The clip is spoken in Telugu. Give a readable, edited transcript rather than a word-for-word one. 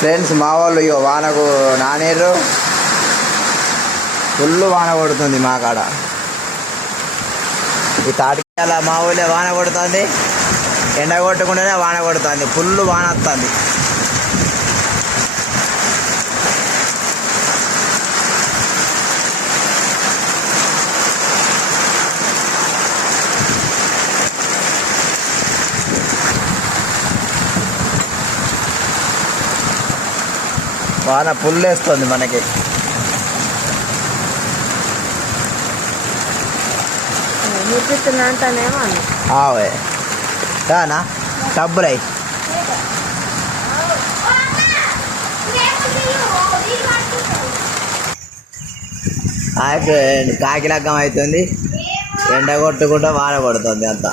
ఫ్రెండ్స్ మా వాళ్ళు ఇక వానకు నానేరు ఫుల్ వాన కొడుతుంది మా కాడ. ఈ తాటికాల మా ఊళ్ళో వాన కొడుతుంది, ఎండ కొట్టకుండానే వాన కొడుతుంది, ఫుల్ వాన వస్తుంది. వాన ఫుల్ వేస్తుంది మనకి. ఆవే రానా డబ్బులై కాకిలగ్గం అవుతుంది, ఎండ కొట్టుకుంటా వాన కొడుతుంది అంతా.